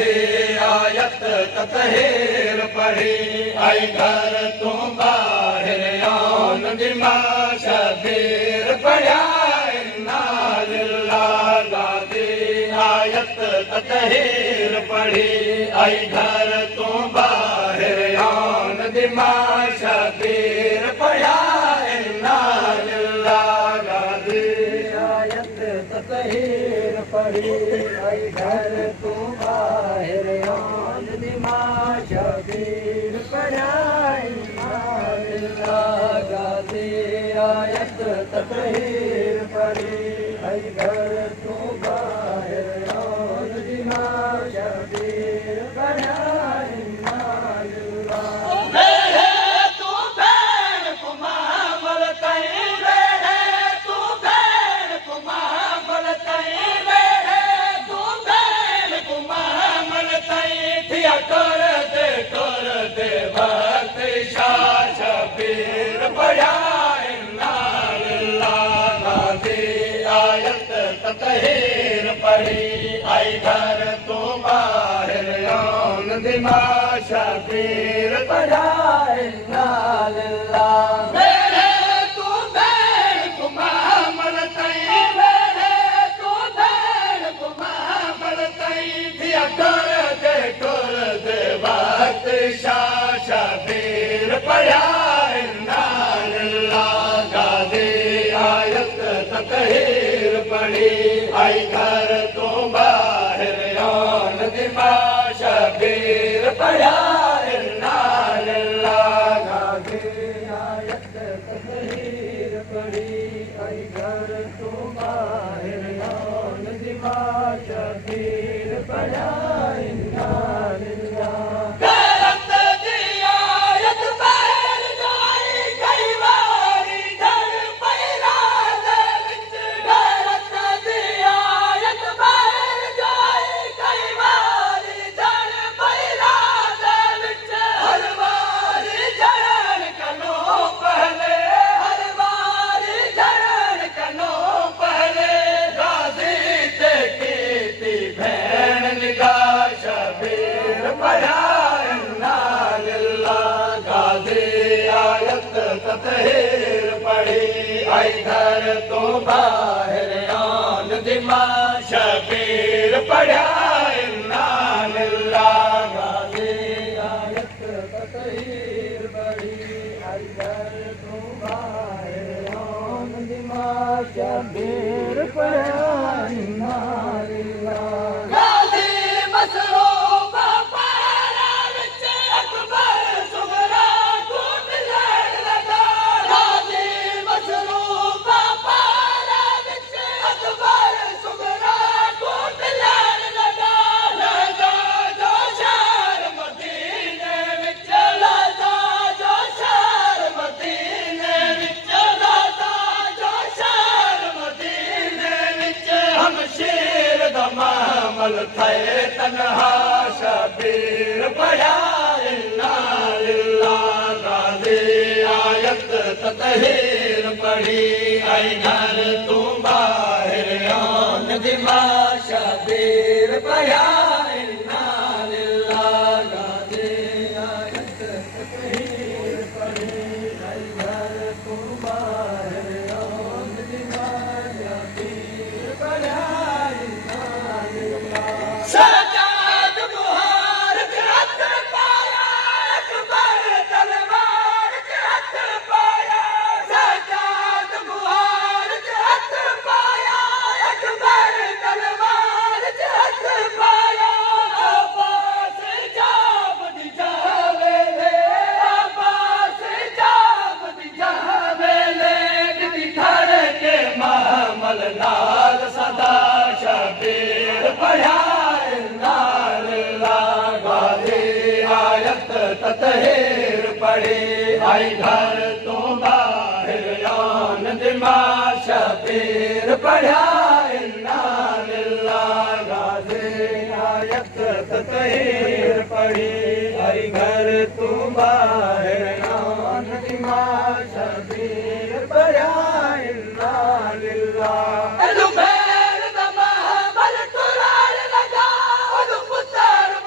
आयत ततहीर पढ़ी आई घर तू बाहर आन दिमा शबीर पढ़ा इन्ना लिल्लाह गादी आयत ततहीर पढ़ी आई घर तू बाहर आन दिमा शबीर पढ़ा इन्ना लिल्लाह गादी आयत ततहीर पढ़ी आई घर तू बाहर आन दिमा शबीर पढ़ा इन्ना लिल्लाह गादी आयत ततहीर पढ़ी आई घर तू बाहर आन दिमा शबीर पढ़ा इन्ना लिल्लाह मेरे तू बैन कुमामल तई मेरे तू बैन कुमामल तई मेरे तू बैन कुमामल तई थिया कर दे वक्त शाह शबीर पढ़ा इन्ना लिल्लाह गादी आयत ततहीर पढ़ी आई घर तू बाहर आन दिमा शबीर पढ़ा इन्ना लिल्लाह मेरे तू बैन कुमामल तई मेरे तू बैन कुमामल तई थिया कर दे वक्त शाह शबीर पढ़ा इन्ना लिल्लाह गादी आयत ततहीर पढ़ी आई घर तू बाहर आन दिमा शबीर पढ़ा इन्ना लिल्लाह गादी आयत ततहीर पढ़ी आई घर तू बाहर आन दिमा शबीर पढ़ा इन्ना लिल्लाह गैरत दी आयत बैर जाई कई वारी धड़ पैरा दे विच गैरत दी आयत बैर जाई कई वारी धड़ पैरा दे विच हर वारी झड़न कनो पहले हर वारी झड़न कनो पहले गादी ते कीती भैन निगाह शबीर पढ़ा इन्ना लिल्लाह गादी आयत ततहीर पढ़ी आई घर तू बाहर आन दिमा शबीर पढ़ा इन्ना लिल्लाह गादी आयत ततहीर पढ़ी आई घर तू बाहर आन दिमा शबीर पढ़ा इन्ना लिल्लाह गादी मसरूफ पारा विच अकबर सुगरा को मिलण लगा गादी मसरूफ पारा विच अकबर सुगरा को मिलण लगा लगा जो शहर मदीने विच लगा जो शहर मदीने विच लगा जो शहर मदीने विच हम शेर दा मामल थे तन्हा शबीर पढ़ा इन्ना लिल्लाह गादी आयत ततहीर पढ़ी आई घर तू बाहर आन दिमा शबीर पढ़ा इन्ना लिल्लाह गादी आयत ततहीर पढ़ी आई घर तू बाहर आन दिमा शबीर पढ़ा इन्ना लिल्लाह सजाद मुहार के हथ पाया अकबर तलवार के हथ पाया सजाद मुहार के हथ पाया अकबर तलवार के हथ पाया अब्बास जाब दी जावे ले अब्बास जाब दी जावे ले दी धर के मामल नाल सदा शबीर पढ़ा इन्ना लिल्लाह गादी आयत ततहीर पढ़ी आई घर तू बाहर आन दिमा शबीर पढ़ा इन्ना लिल्लाह गादी आयत ततहीर पढ़ी आई घर तू बाहर आन दिमा शबीर पढ़ा इन्ना लिल्लाह जुबैर दा महाबल तुराड़ लगा उद पुत्र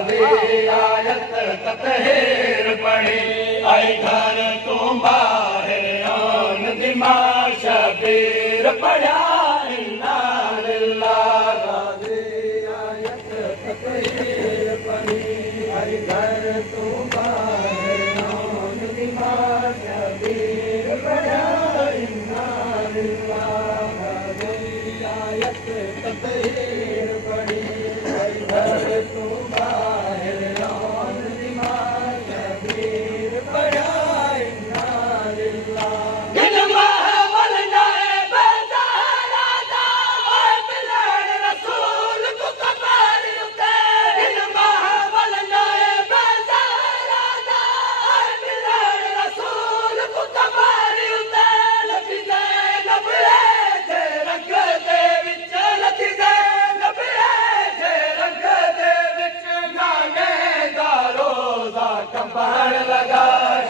गाजी आयत ततहीर पढ़ी आई घर तू बाहर आन दिमा शबीर पढ़ा इन्ना लिल्लाह गाजी आयत ततहीर पढ़ी आई घर तू बाहर आन दिमा शबीर पढ़ा इन्ना लिल्लाह गाजी आयत ततहीर पढ़ी आई घर तू बाहर आन दिमा शबीर पढ़ा इन्ना लिल्लाह दिल महमल जाए बेजारा दा ओए मिलन रसूल को कबारी उते दिल महमल जाए बेजारा दा ओए मिलन रसूल को कबारी उते लथी ज़ैनब जे रंग दे विच लथी ज़ैनब जे रंग दे विच गाने दा रोज़ा कंबण लगा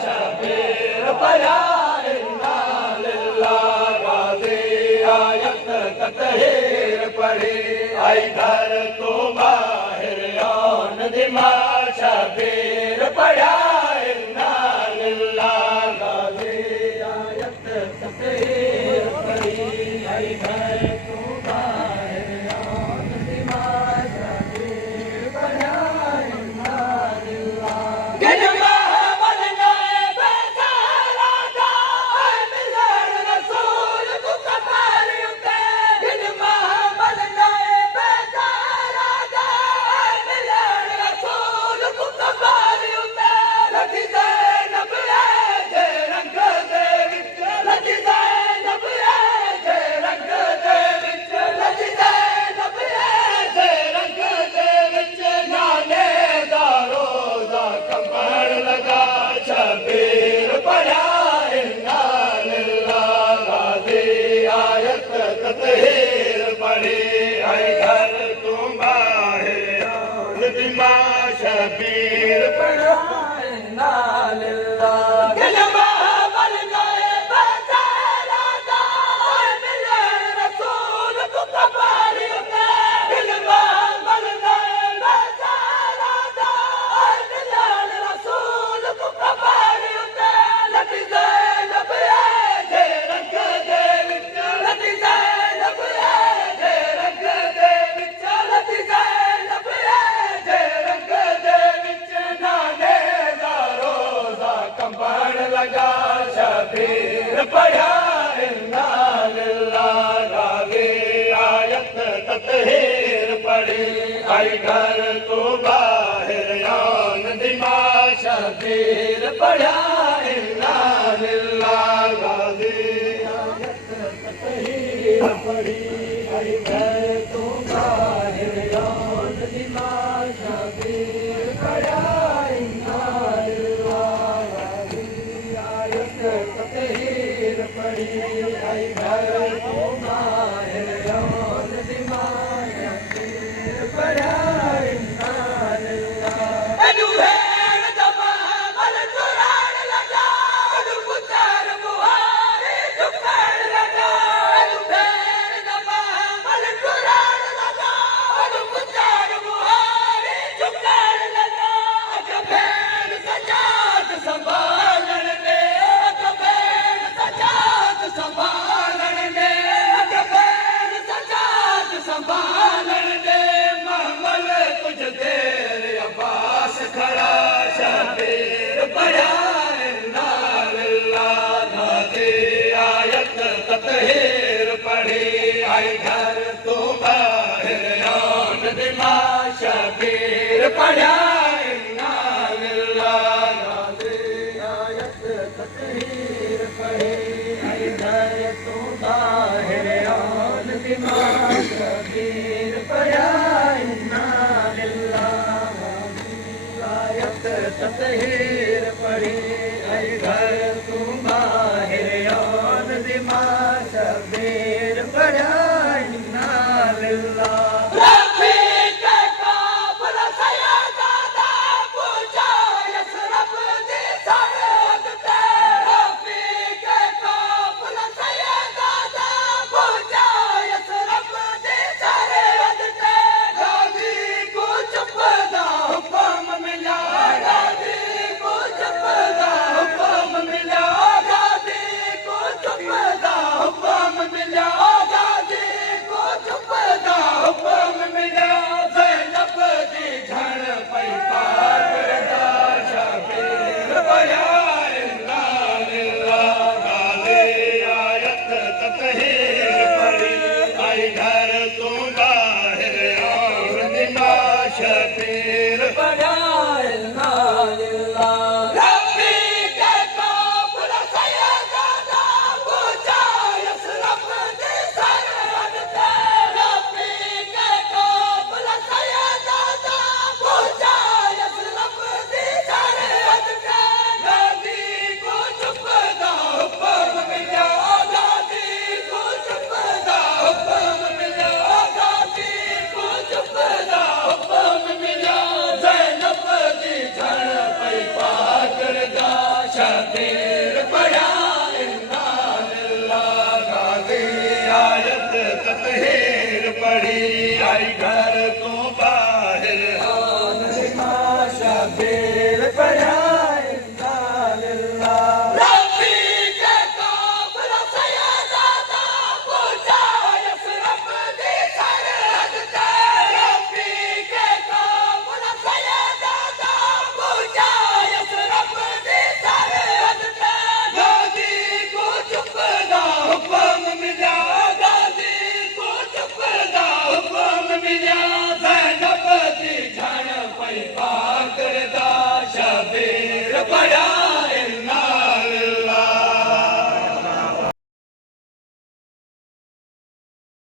शबीर पढ़ा इन्ना लिल्लाह गाजी आयत ततहीर पढ़ी आई घर तो बाहर आन दिमा शबीर पढ़ा इन्ना लिल्लाह गाजी आयत ततहीर पढ़ी आई घर तो बाहर आन दिमा शबीर पढ़ा इन्ना लिल्लाह दिल महमल जाए बेजारा दा ओए मिलन रसूल को कबारी उते दिल महमल जाए बेजारा दा ओए मिलन रसूल को कबारी उते लथी ज़ैनब जे रंग दे विच लथी ज़ैनब जे रंग दे विच लथी ज़ैनब जे रंग दे विच नाने दा रोज़ा कंबण लगा शबीर पढ़ा इन्ना लिल्लाह गाजी आयत ततहीर पढ़ी आई घर तू बाहर आन दिमा शबीर पढ़ा इन्ना लिल्लाह दिल महमल जाए बेजारा दा ओए मिलन रसूल को कबारी उते दिल महमल जाए बेजारा दा ओए मिलन रसूल को कबारी उते लथी ज़ैनब जे रंग दे विच लथी ज़ैनब जे रंग दे विच लथी ज़ैनब जे रंग दे विच नाने दा रोज़ा कंबण लगा शबीर पढ़ा इन्ना लिल्लाह गाजी आयत ततहीर पढ़ी आई घर तो बाहर आन दिमा शबीर पढ़ा इन्ना लिल्लाह गाजी आयत ततहीर पढ़ी आई घर तो बाहर आन दिमा शबीर पढ़ा इन्ना लिल्लाह गाजी आयत ततहीर पढ़ी आई घर तो बाहर आन दिमा शबीर पढ़ा इन्ना लिल्लाह अनु भेड़ दबा मल चुराण लगा अनु पुचार मुहारे झुकाण लगा अनु भेड़ दबा मल चुराण लगा अनु पुचार मुहारे झुकाण लगा अग भेड़ सजाद संभालण दे अग भेड़ सजाद संभालण दे अग भेड़ सजाद संभालण दे महमल कुछ देर अब्बास खड़ा शबीर पढ़ा इन्ना लिल्लाह गाजी आयत ततहीर पढ़ी आई घर तो बाहर आन दिमा शबीर पढ़ा इन्ना लिल्लाह गाजी आयत ततहीर पढ़ी आई घर तो बाहर आन दिमा शबीर पढ़ा इन्ना लिल्लाह गाजी आयत ततहीर पढ़ी आई घर तू बाहर आन दिमा शबीर पढ़ा इन्ना लिल्लाह रफ़ीक़ काफ़िला सय्यदा पूछा यसरब दी सरहद ते रफ़ीक़ काफ़िला सय्यदा पूछा यसरब दी सरहद ते गाज़ी को चुपदा शबीर पढ़िया